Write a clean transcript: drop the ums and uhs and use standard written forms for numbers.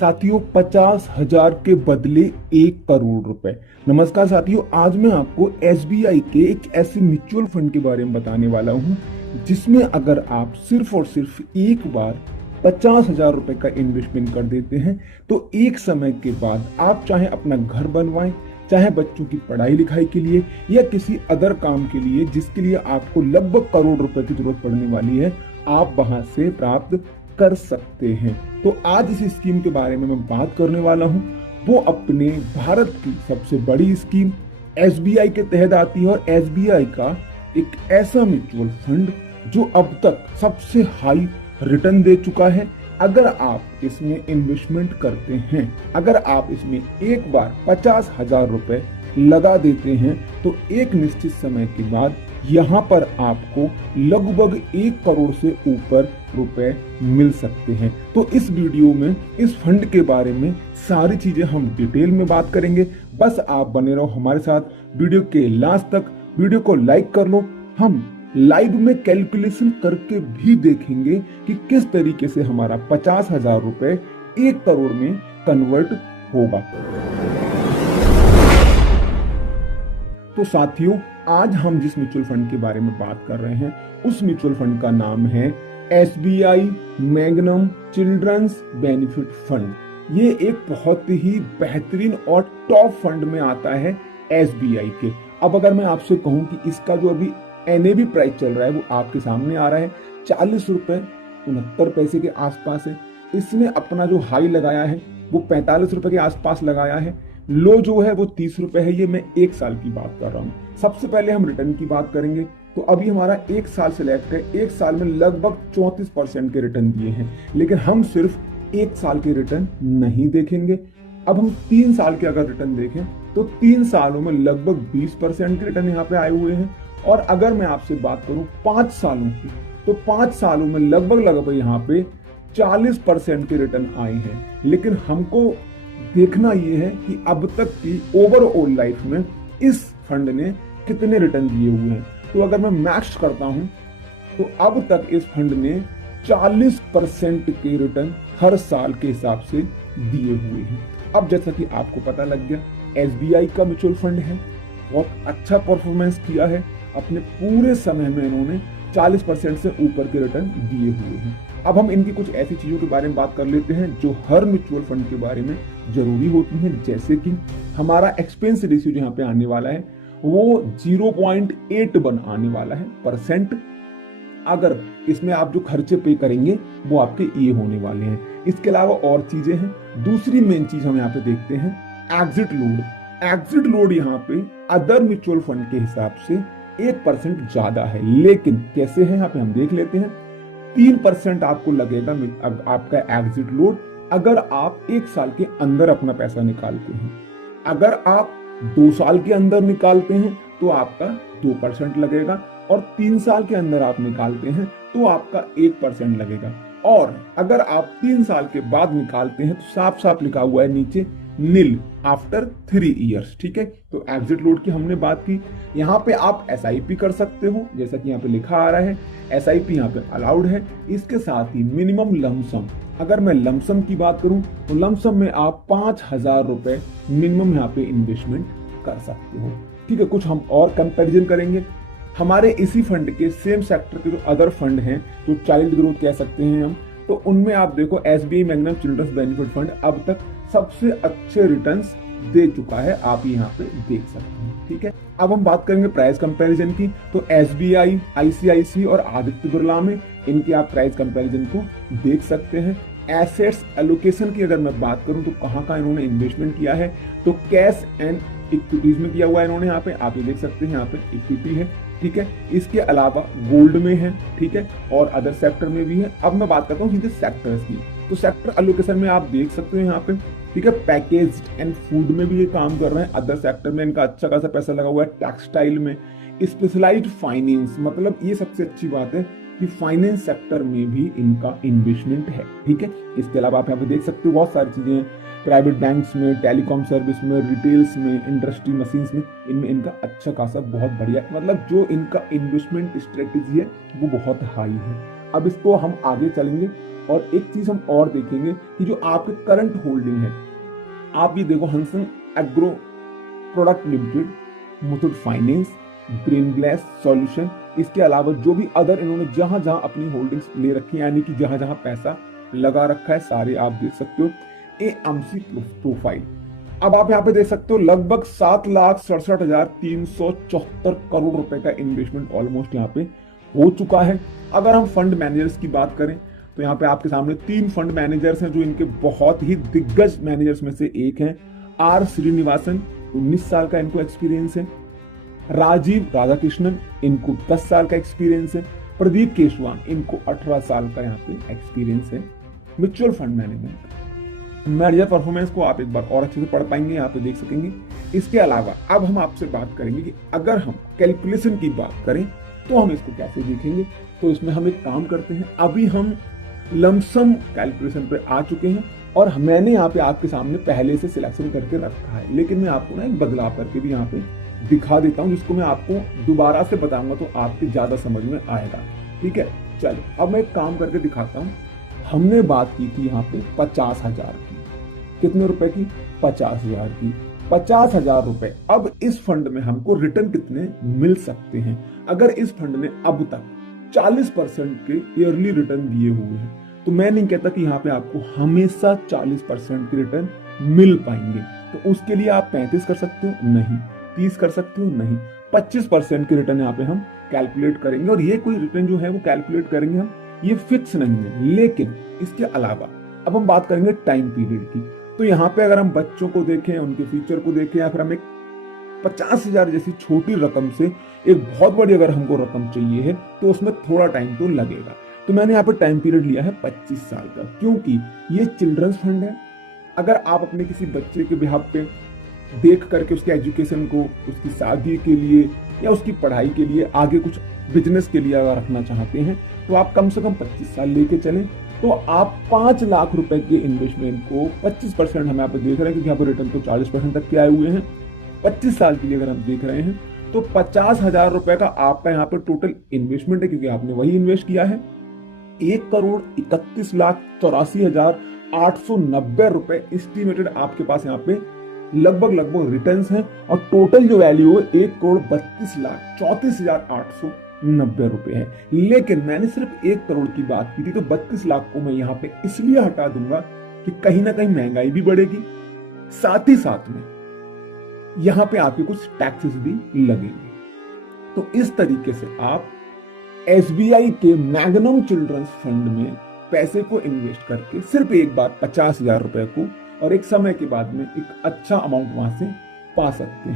साथियों 50,000 के बदले 1 करोड़ रुपए। नमस्कार साथियों, आज मैं आपको एसबीआई के एक ऐसे म्यूचुअल फंड के बारे में बताने वाला हूं जिसमें अगर आप सिर्फ और सिर्फ एक बार 50,000 रुपए का इन्वेस्टमेंट कर देते हैं तो एक समय के बाद आप चाहे अपना घर बनवाएं, चाहे बच्चों की पढ़ाई लिखाई के लिए या किसी अदर काम के लिए जिसके लिए आपको लगभग करोड़ रुपए की जरूरत पड़ने वाली है, आप वहां से प्राप्त कर सकते हैं। तो आज इस स्कीम के बारे में मैं बात करने वाला हूं। वो अपने भारत की सबसे बड़ी स्कीम एसबीआई के तहत आती है और एसबीआई का एक ऐसा म्यूचुअल फंड जो अब तक सबसे हाई रिटर्न दे चुका है। अगर आप इसमें इन्वेस्टमेंट करते हैं, अगर आप इसमें एक बार 50,000 रुपए लगा देते हैं तो एक निश्चित समय के बाद यहाँ पर आपको लगभग 1 करोड़ से ऊपर रुपए मिल सकते हैं। तो इस वीडियो में इस फंड के बारे में सारी चीजें हम डिटेल में बात करेंगे। बस आप बने रहो हमारे साथ वीडियो के लास्ट तक। वीडियो को लाइक कर लो। हम लाइव में कैलकुलेशन करके भी देखेंगे कि किस तरीके से हमारा 50,000 रुपए 1 करोड़ में कन्वर्ट होगा। तो साथियों, आज हम जिस म्यूचुअल फंड के बारे में बात कर रहे हैं उस म्यूचुअल फंड का नाम है SBI magnum children's benefit fund. ये एक बहुत ही बेहतरीन और टॉप फंड में आता है एसबीआई के। अब अगर मैं आपसे कहूं कि इसका जो अभी एनएबी प्राइस चल रहा है वो आपके सामने आ रहा है 40 रुपए 69 पैसे के आसपास है। इसने अपना जो हाई लगाया है वो 45 रुपए के आसपास लगाया है। लो जो है वो 30 रुपए है। ये मैं एक साल की बात कर रहा हूँ। सबसे पहले हम रिटर्न की बात करेंगे तो अभी हमारा एक साल सिलेक्ट है। एक साल में लगभग 34% के रिटर्न दिए हैं, लेकिन हम सिर्फ एक साल के रिटर्न नहीं देखेंगे। अब हम 3 साल के अगर रिटर्न देखें तो 3 सालों में लगभग 20% के रिटर्न यहाँ पे आए हुए हैं। और अगर मैं आपसे बात करूं 5 सालों की तो 5 सालों में लगभग यहाँ पे 40% के रिटर्न आए हैं। लेकिन हमको देखना ये है कि अब तक की ओवरऑल लाइफ में इस फंड ने कितने रिटर्न दिए हुए हैं। तो अगर मैं मैक्स करता हूं तो अब तक इस फंड ने 40% के रिटर्न हर साल के हिसाब से दिए हुए हैं। अब जैसा कि आपको पता लग गया, एसबीआई का म्यूचुअल फंड है, बहुत अच्छा परफॉर्मेंस किया है। अपने पूरे समय में इन्होंने 40% से ऊपर के रिटर्न दिए हुए हैं। अब हम इनकी कुछ ऐसी चीजों के बारे में बात कर लेते हैं जो हर म्यूचुअल फंड के बारे में जरूरी होती हैं। जैसे कि हमारा एक्सपेंस रेशियो यहाँ पे आने वाला है वो 0.81 आने वाला है परसेंट। अगर इसमें आप जो खर्चे पे करेंगे वो आपके ये होने वाले हैं। इसके अलावा और चीजें हैं। दूसरी मेन चीज हम यहाँ पे देखते हैं एग्जिट लोड। एग्जिट लोड यहाँ पे अदर म्यूचुअल फंड के हिसाब से 1% ज्यादा है, लेकिन कैसे है यहाँ पे हम देख लेते हैं। 3% आपको लगेगा आपका एग्जिट लोड अगर आप 1 साल के अंदर अपना पैसा निकालते हैं। अगर आप 2 साल के अंदर निकालते हैं तो आपका 2% लगेगा, और 3 साल के अंदर आप निकालते हैं तो आपका 1% लगेगा। और अगर आप 3 साल के बाद निकालते हैं तो साफ साफ लिखा हुआ है नीचे नील आफ्टर 3 इयर्स। ठीक है, तो एग्जिट लोड की हमने बात की। यहाँ पे आप एसआईपी कर सकते हो, जैसा कि यहाँ पे लिखा आ रहा है एसआईपी यहाँ पे अलाउड है। इसके साथ ही मिनिमम लमसम, अगर मैं लमसम की बात करूं तो लमसम में आप 5,000 रुपए मिनिमम यहाँ पे इन्वेस्टमेंट कर सकते हो। ठीक है, कुछ हम और कंपैरिजन करेंगे। हमारे इसी फंड के सेम सेक्टर के जो अदर फंड हैं, जो चाइल्ड ग्रोथ कह सकते हैं हम, तो उनमें आप देखो SBI magnum children's benefit fund अब तक सबसे अच्छे रिटर्न्स दे चुका है। आप यहाँ पे देख सकते हैं। ठीक है, अब हम बात करेंगे प्राइस कंपैरिजन की। तो एसबीआई, आईसीआईसी और आदित्य बिरला में इनके आप प्राइस कंपैरिजन को देख सकते हैं। एसेट्स एलोकेशन की अगर मैं बात करूं तो कहां कहां इन्होंने इन्वेस्टमेंट किया है, तो कैश एंड इक्विटीज में किया हुआ है इन्होंने। यहाँ पे आप ये देख सकते हैं, यहाँ पे इक्विटी है। ठीक है, इसके अलावा गोल्ड में है। ठीक है, और अदर सेक्टर में भी है। अब मैं बात करता हूँ सीधे सेक्टर्स की। तो सेक्टर एलोकेशन में आप देख सकते हो यहाँ पे, ठीक है, पैकेज्ड एंड फूड में भी ये काम कर रहे हैं। अदर सेक्टर में इनका अच्छा खासा पैसा लगा हुआ है। टेक्सटाइल में, स्पेशलाइज्ड फाइनेंस, मतलब ये सबसे अच्छी बात है कि फाइनेंस सेक्टर में भी इनका इन्वेस्टमेंट है। ठीक है, इसके अलावा आप यहाँ पे देख सकते हो बहुत सारी चीजें हैं। प्राइवेट बैंक्स में, टेलीकॉम सर्विस में, रिटेल्स में, इंडस्ट्री मशीन्स में, इनमें इनका अच्छा खासा बहुत बढ़िया, मतलब जो इनका इन्वेस्टमेंट स्ट्रेटेजी है वो बहुत हाई है। अब इसको हम आगे चलेंगे और एक चीज हम और देखेंगे कि जो आपके करंट होल्डिंग है, आप ये देखो Hansan agro product limited, Muthoot finance, green glass solution, इसके अलावा जो भी अदर इन्होंने जहां जहां अपनी होल्डिंग्स ले रखी है, यानी कि जहां जहां पैसा लगा रखा है, सारे आप देख सकते हो। एएमसी प्रोफाइल, अब आप यहाँ पे देख सकते हो लगभग 7,67,374 करोड़ रुपए का इन्वेस्टमेंट ऑलमोस्ट यहाँ पे हो चुका है। अगर हम फंड मैनेजर्स की बात करें तो यहाँ पे आपके सामने 3 फंड मैनेजर्स हैं जो इनके बहुत ही दिग्गज मैनेजर्स में से एक हैं। आर श्रीनिवासन, 19 साल का इनको एक्सपीरियंस है। राजीव राधाकृष्णन, इनको 10 साल का एक्सपीरियंस है। प्रदीप केशवान, इनको 18 साल का यहाँ पे एक्सपीरियंस है mutual fund management. Manager performance को आप एक बार और अच्छे से पढ़ पाएंगे, यहाँ पे देख सकेंगे। इसके अलावा अब हम आपसे बात करेंगे कि अगर हम कैलकुलेशन की बात करें तो हम इसको कैसे देखेंगे। तो इसमें हम एक काम करते हैं, अभी हम लमसम कैलकुलेशन पे आ चुके हैं और मैंने यहाँ पे आपके सामने पहले से सिलेक्शन करके रखा है, लेकिन मैं आपको ना एक बदलाव करके भी यहाँ पे दिखा देता हूँ, जिसको मैं आपको दोबारा से बताऊंगा तो आपके ज्यादा समझ में आएगा। ठीक है, चलो अब मैं एक काम करके दिखाता हूँ। हमने बात की थी यहाँ पे 50,000 की, कितने रुपए की? 50,000 की। 50,000 रुपए अब इस फंड में हमको रिटर्न कितने मिल सकते हैं? अगर इस फंड ने अब तक 40% के ईयरली रिटर्न दिए हुए हैं, तो मैं नहीं कहता कि यहाँ पे आपको हमेशा 40% के रिटर्न मिल पाएंगे। तो उसके लिए आप 35 कर सकते हो, नहीं 30 कर सकते हो, नहीं 25% के रिटर्न यहाँ पे हम कैलकुलेट करेंगे। और ये कोई रिटर्न जो है वो कैलकुलेट करेंगे हम, ये फिक्स नहीं है। लेकिन इसके अलावा अब हम बात करेंगे टाइम पीरियड की। तो यहाँ पे अगर हम बच्चों को देखें, उनके फ्यूचर को देखें, या फिर हम एक 50,000 जैसी छोटी रकम से एक बहुत बड़ी अगर हमको रकम चाहिए है तो उसमें थोड़ा टाइम तो लगेगा। तो मैंने यहाँ पे टाइम पीरियड लिया है 25 साल का, क्योंकि ये चिल्ड्रंस फंड है। अगर आप अपने किसी बच्चे के बिहाफ पे देख करके उसके एजुकेशन को, उसकी शादी के लिए या उसकी पढ़ाई के लिए, आगे कुछ बिजनेस के लिए अगर रखना चाहते हैं, तो आप कम से कम 25 साल लेके चलें। तो आप 5 लाख रुपए के इन्वेस्टमेंट को 25% हम यहाँ पे देख रहे हैं, क्योंकि यहाँ पे रिटर्न तो 40% तक के आए हुए हैं। 25 साल के लिए अगर हम देख रहे हैं तो 50,000 रुपए का आपका यहाँ पे टोटल इन्वेस्टमेंट है, क्योंकि आपने वही इन्वेस्ट किया है। 1,31,84,890 रुपए एस्टिमेटेड आपके पास यहाँ पे लगभग रिटर्न्स हैं। और टोटल जो वैल्यू है 1,32,34,890 रुपए है। लेकिन मैंने सिर्फ 1 करोड़ की बात की थी, तो 32 लाख को मैं यहाँ पे इसलिए हटा दूंगा कि कहीं ना कहीं महंगाई भी बढ़ेगी, साथ ही साथ में यहां पे आपके कुछ टैक्सेस भी लगेंगे। तो इस तरीके से आप एसबीआई के मैग्नम चिल्ड्रंस फंड में पैसे को इन्वेस्ट करके सिर्फ एक बार 50,000 रुपए को और एक समय के बाद में एक अच्छा अमाउंट वहां से पा सकते हैं।